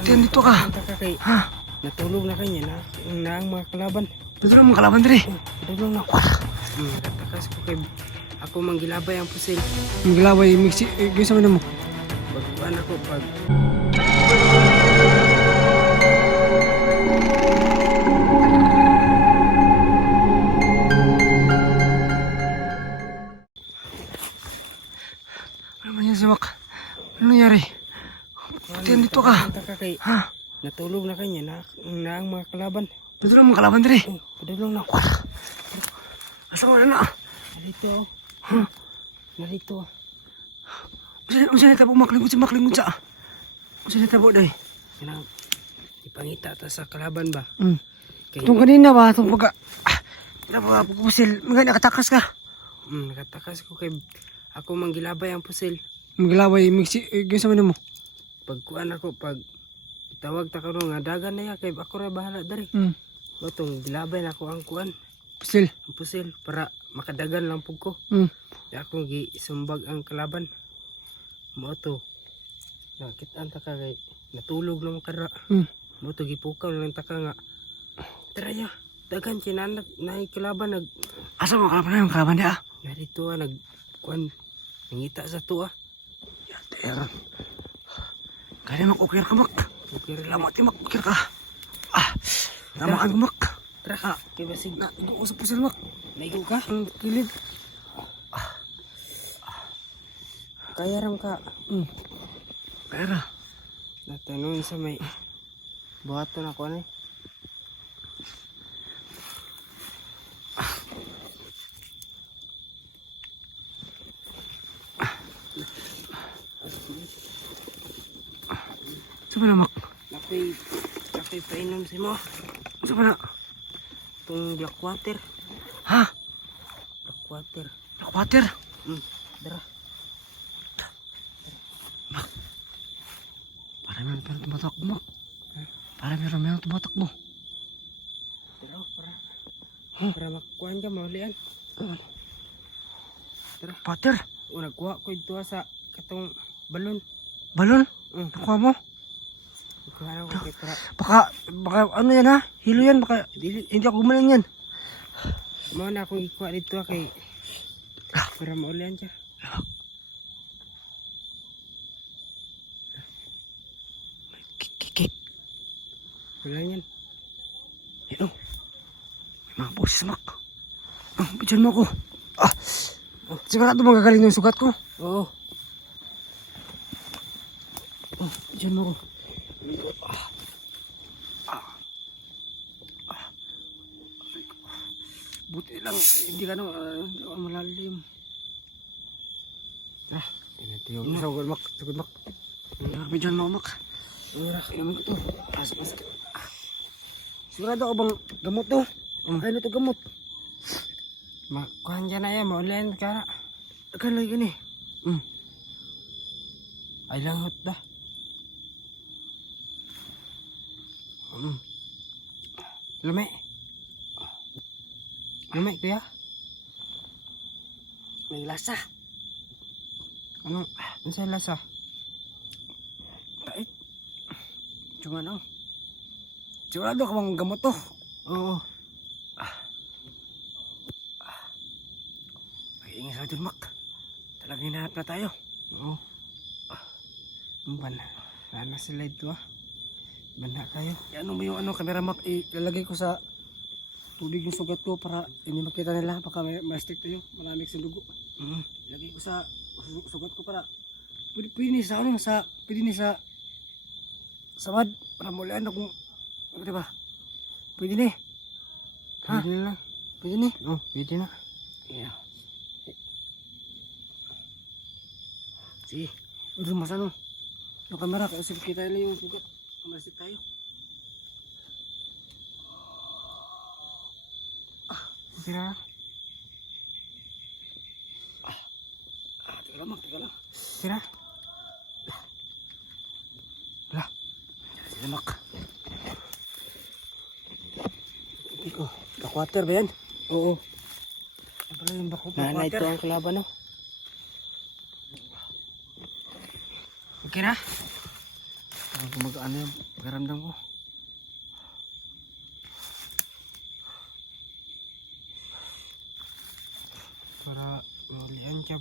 Tiyan dito ka. Kay Ha? natulog na kanya na ang mga kalaban. Dito na mga kalaban diri. Natulog na. Natakas ko kay ako manggilabay ang pusil. Ang gilaway mixi gisa man mo. Pagkuan ako pag Ano man yan si Wak? Ano nangyari? Tiyan dito ka. kay Ha? natulog na kanya na ang mga kalaban. Dito na mga kalaban diri. Natulog na. Asa mo na? Narito. Narito. Usa na tabo maklingkod sa. Usa na tabo dai. Kanang ipangita ta sa kalaban ba? Kay Itong kanina ba itong pagka pagpusil, mga nakatakas ka. nakatakas ko kay ako manggilabay ang pusil. Ang gilaway mixi gisa man mo. Pagkuan ako pag tawag ta karon nga dagan na ya kay ako ra bahala dari. Botong gilabay na ako ang kuan, Pusil. ang pusil para makadagan lang pug ko. Di akong gisumbag ang kalaban. Mao to. Nakita ta ka kay natulog lang kara. Mao to gipukaw lang ta ka nga. Tara ya, dagan kinanat na kalaban nag Asa mo kalaban na yung kalaban dia? narito nag kuan nangita sa tuwa. Ter. Kaya makukir ka mak. Okay ra Lama ti makukir ka. Tama ka mak. Tara kay basig Na doon sa pusil mak. naigo ka. Ang kilid. Kaya ram ka. Kaya Natanong sa may buhaton ako ano eh. Saan na mak? Ako'y painom si mo. Saan na? Itong black water. Ha? Black water. Black water? Dara. Para meron tumatak mo. Para meron tumatak mo. Dara para. Para makukuhan ka maulian. Dara. Water? O nagkuha ko ito sa katong balon. Balon? Nakuha mo? Nagkuha na ko kay para. Baka ano yan ha? Hilo yan. Baka hindi ako gumaling yan. Mao na akong ikuha dito kay para maulian siya. Kikik. Wala yan. Yan o. May mga boses mak. Bidyan mo ako. Sigurado magagaling yung sugat ko. Oo. Bidyan mo ako. Buti lang, hindi ka malalim. Tinatiyog na. Sugod mak. Bidyan mo mak. Inumin ko to. Mas. Sigurado ako bang gamot to? Ano to gamot? Makuhan dyan na yan. Maulian ka na. Akala yun eh. Ay langot da. Lumay. Lumay kuya. May lasa. Ano sa lasa? Pait. Tsunga na. Sigurado ka bang gamot to? Oo. Mag-iingat ka dun mak. Talagang hinahanap na tayo. Oo. Bana. Lana sila ito ah. Bana kayo. Ano mo yung camera mak? Ilalagay ko sa tubig yung sugat ko para hindi makita nila. Baka may stick tayo. Maraming sa dugo. Ilagay ko sa sugat ko para pwede ni sa pwede ni sa samad para mulaan akong di ba? Pwede ni. Ha? Pwede na lang. Pwede ni. Oo, pwede na. Yeah. Sige. Udah mas ano? Yung kamera kasi kita nila yung sugat. Kamasik tayo. Tira. Teka lang. Tira. Wala. Sige mak. Iko, backwater ba yan? Oo. Ano pala yung Na ito backwater? ang kalaban no. Okay na? Mag-ano yung Pagaramdam ko. Para maulian siya.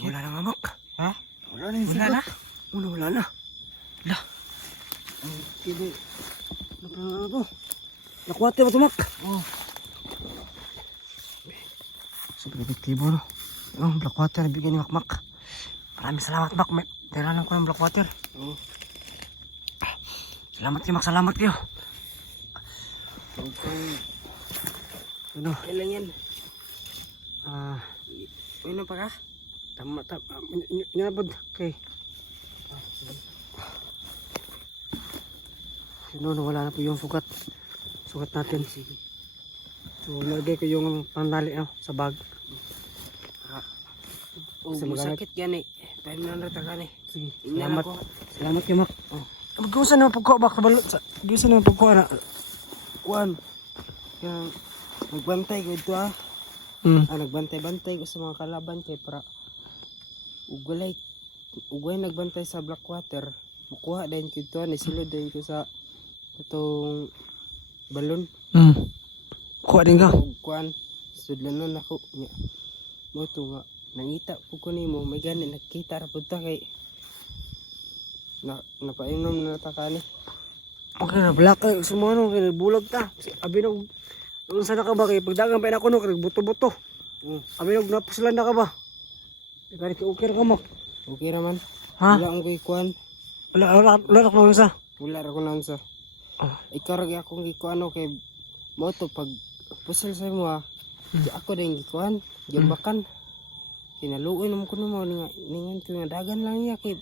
Wala na nga, Mak. Ha? Wala na yung Wala sugat. na? Wala na. Wala. Ang kibi. Ano to? Nakwate ba ito, Mak? Oh. Super epektibo, no? Yung black water, bigyan ni Makmak. Maraming salamat, Mak. Dalanan ko ng black water. Oh. Salamat kayo, Mak. Salamat kayo. Okay. Ano? Kailan yan? Ano pa ka? Tama. Inabod. Okay. Sino, wala na po yung sugat. Sugat natin. Sige. So, nalagay ko yung pandali sa bag. Oh, Sa magamit. masakit yan eh. 500 ka ni. Sige. Tingnan Salamat. ako. Salamat kayo, Mak. Mag-usan naman pagkuha ba? Mag-usan naman pagkuha na. Kuan. Yang nagbantay ko ito ah. Nagbantay-bantay ko sa mga kalaban kay para ugay nagbantay sa Blackwater. Makuha din ko ito, nisulod din ko sa itong balon. Kuha din ka. Kuan, sudlanon ako. Mo to nga, nangita po ko nimo, may gani, nakita ra po ta kay napainom na ta ka ni. Okay na, black ka. Sumano, kaya bulag ta. Kasi abi na, nung sana ka ba? Kaya pagdagang pa na ako, no, kaya buto-buto. Abi na, napusilan na ka ba? Kaya okay na ka, Mak. Okay raman. Ha? Wala akong kuan. Wala ka naman sa. Wala ra ko nang sa. Ikaw ra gyud akong gikuano kay mo to pag pusil sa mo di ako din gikuan, gibakan. Kinaluoy naman ko nimo ningan ko nga dagan lang niya kay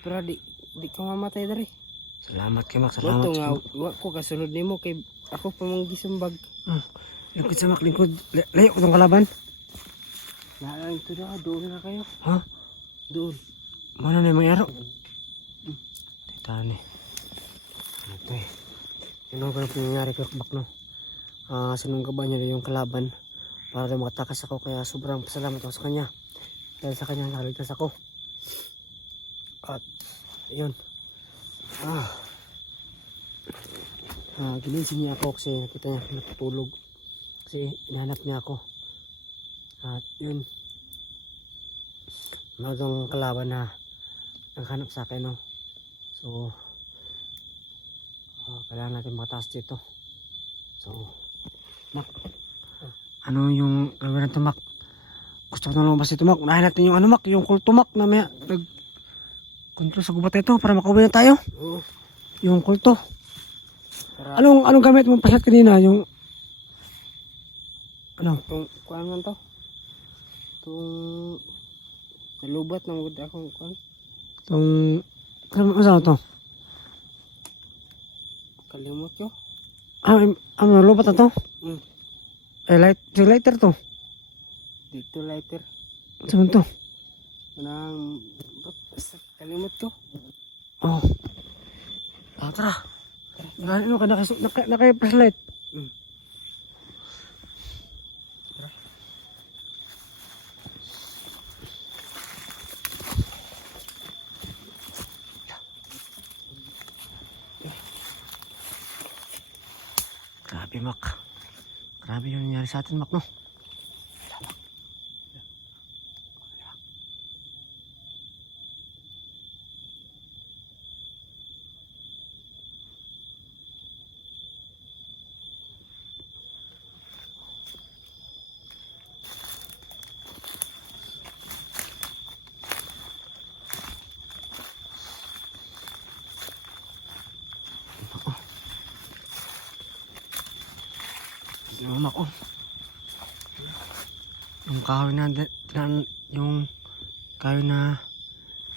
pero di ka mamatay diri. Salamat kay Mak, Mo salamat. to nga wa ko kasunod nimo kay ako pa mang gisumbag. Lingkod sa Mak, lingkod. Layo ko tong kalaban. Naalang ito na, doon na kayo. Ha? Doon. Mana na yung mangyaro? Titani. Ano to eh? Ano ba na nangyari kay Mak, no? Sinunggaban niya yung kalaban para daw makatakas ako, kaya sobrang pasalamat ako sa kanya dahil sa kanya nakaligtas ako. At yun, ginising niya ako kasi nakita niya natutulog kasi hinahanap niya ako. At yun, magang kalaban na naghanap sa akin, no? So kailangan natin mataas dito. So Mak, ano yung gagawin natin, Mak? Gusto ko na lumabas dito, Mak. Unahin natin yung ano, Mak, yung kulto, Mak, na may nag-control sa gubat ito para makauwi na tayo. Oo. Yung kulto. Para Anong gamit mong pasyat kanina? Yung ano? itong kuan man to. Itong nalubat ng wood akong kuan. Itong ano to? Kalimot yo. Ano, lubat na to? Lighter to. Dito lighter. Saan to? Nang kalimot ko. Oh. Tara. Ano ka naka-flashlight? Grabe, Mak. Grabe yung nangyari sa atin, Mak, no? Yung Mak, oh. Yung kahoy na, yung kahoy na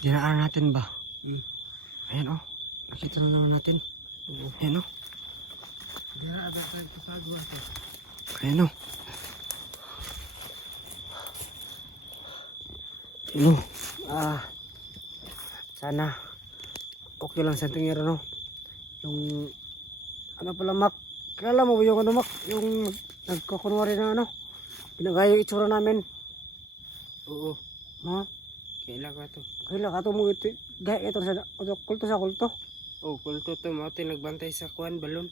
dinaan natin ba? Ayan, oh. Nakita na naman natin. Ayan, oh. Ayan, oh. Ayan, oh. Sana okay lang sa tingin, no? Yung ano pala, Mak, kilala mo ba yung ano, Mak, yung nagkukunwari na ano, pinagaya yung itsura namin. Oo. Ha? Kailan ka to? Kailan ka mo ito? Gaya ito sa kulto sa kulto. Oh, kulto to mo ito nagbantay sa kuan balon.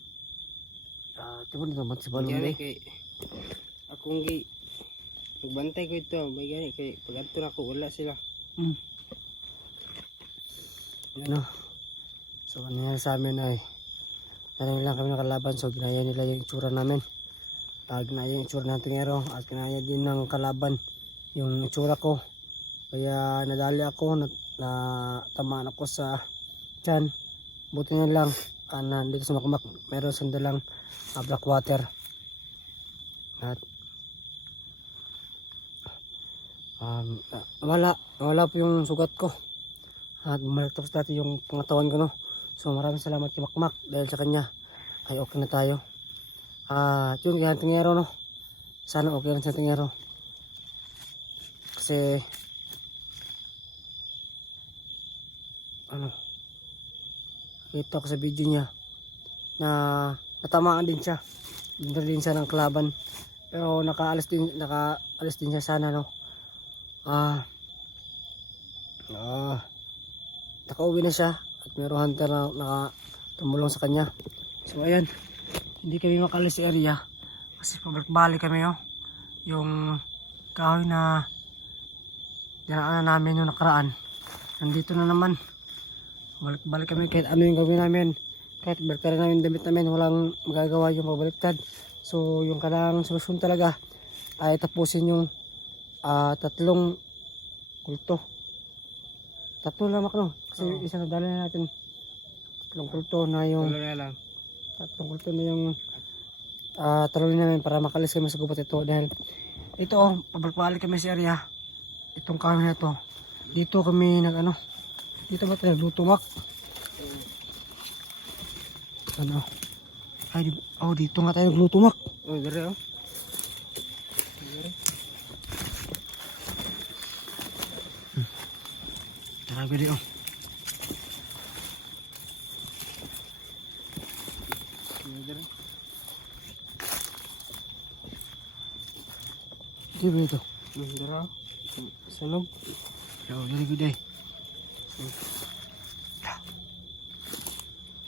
Tibon dito mat si balon Gani day. kay akong gi nagbantay ko ito, may gani kay pag adto na ko wala sila. Ano? So ano nangyari sa amin ay nalang lang kami nakalaban, so ginaya nila yung itsura namin. Ginaya yung itsura ng tingero at ginaya din ng kalaban yung itsura ko. Kaya nadali ako, tamaan ako sa tiyan. Buti na lang, dito sa Makmak meron sandalang black water. At nawala po yung sugat ko. At bumalagtapos dati yung pangatawan ko, no. So maraming salamat kay Makmak dahil sa kanya ay okay na tayo. Yun kaya tingero, no. Sana okay rin sa tingero. Kasi kita ko sa video niya na natamaan din siya. Dinner din siya ng kalaban. Pero nakaalis din siya sana, no. Nakauwi na siya at mayroong hunter na nakatumulong sa kanya. So ayan, hindi kami makalis sa area kasi pabalik kami, no. Yung kahoy na dinaanan namin yung nakaraan, nandito na naman. Balik kami kahit ano yung gawin namin, kahit baliktad namin damit namin, walang magagawa yung pagbaliktad. So yung kailangang solusyon talaga ay tapusin yung 3 kulto. 3 lang ako, no? Kasi isa na dali na natin 3 kulto na yung 3 kulto na yung talunin namin para makalis kami sa gubat ito. Dahil ito, pabalik kami sa area, itong kami na to, dito kami dito ba tayo naglutumak? Dito nga tayo naglutumak. Dire Tara gede Di ba ito? Dire sanog. Dari gede.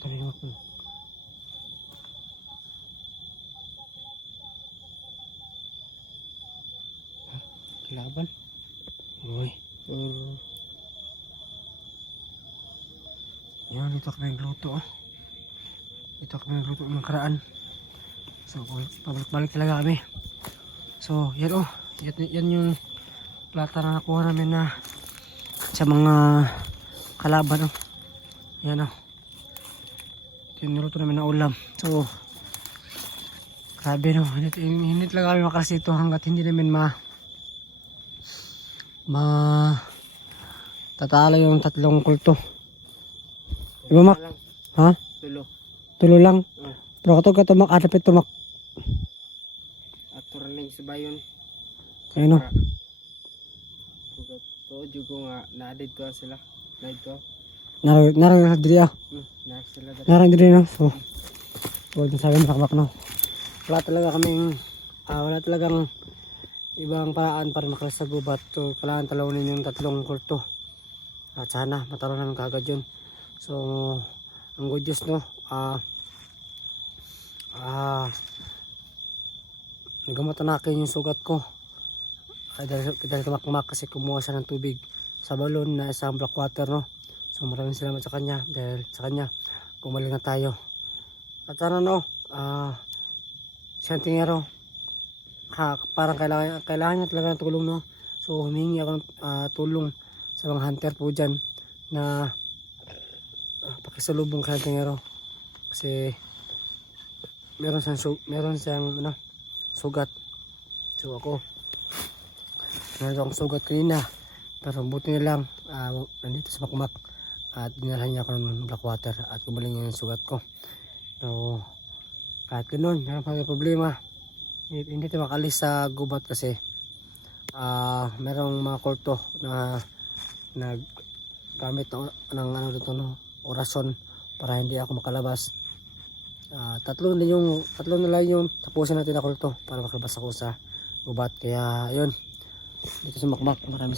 Tara ako. Kalaban. Uy. Yan, ito kami nagluto. Ito kami nagluto ng karaan. So, pabalik talaga kami. So, yan yan yung plata na nakuha namin na sa mga kalaban. Yan ito yung niluto namin na ulam. So, grabe, no. Hindi talaga kami makalas dito hanggat hindi namin tatala yung 3 kulto. Diba, Mak? Ha? Tulo lang. Pero kato Mak, adapit to, Mak. Ato rin sa bayon. Kaya, no? To jugo nga na-added ko sila. Naid ko. Narang diri Sila Narang diri, no? So, huwag na sabi Mak, no? Wala talagang ibang paraan para makalas sa gubat. So, kailangan talunin yung 3 kulto. At sana matalunan kagad yun. So, ang good news, no? Nagamot na akin yung sugat ko. Dahil kay Makmak kasi kumuha siya ng tubig sa balon na isang black water, no? So, maraming salamat sa kanya. Dahil sa kanya, gumaling na tayo. At sana, no? Siyang tingero. Parang kailangan niya talaga ng tulong, no? So, humingi ako ng tulong sa mga hunter po dyan na pakisalubong kay tingero. Kasi meron siyang sugat. So ako, meron akong sugat kanina, pero buti na lang nandito sa Makmak at dinalhan niya ako ng black water at gumaling niya yung sugat ko. So kahit ganun, meron pa problema, hindi tayo makalis sa gubat kasi merong mga kulto na naggamit ng orasyon para hindi ako makalabas. Tatlo na lang yung tapusin natin na kulto para makalabas ako sa gubat. Kaya yun, dito sa Makmak, maraming